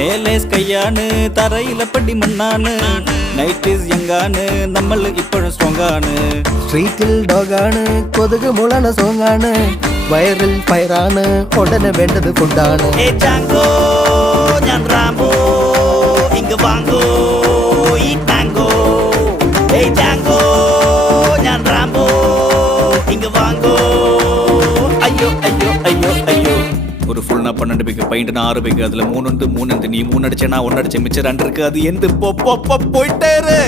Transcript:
மேலே ஸ்கையானு தரையில படி மண்ணானு நைட் இஸ் யங்கானு நம்மளுக்கு இப்பழும் ஸ்ட்ராங்கானு സ്ട്രീറ്റിൽ ഡോഗാണ് കൊതുക് മുളണ സോങ്ങാണ് വയറിൽ ഫയറാണ് ഉടനെ വേണ്ടത് ഫുഡാണ് ഏ ജാങ്കോ ഞാൻ റാംബോ ഇങ്ങ് വാങ്ങോ ഈ ടാങ്കോ ഏ ജാങ്കോ ഞാൻ റാംബോ ഇങ്ങ് വാങ്ങോ അയ്യോ അയ്യോ അയ്യോ അയ്യോ ஒரு ஃபுல்னா 12 பேக்கு பையன்ட்டு 6 பேக்கு அதுல 3 3 நீ 3 அடிச்ச நான் 1 அடிச்ச மிச்சம் 2 இருக்கு அது எந்த போயிட்டே இரு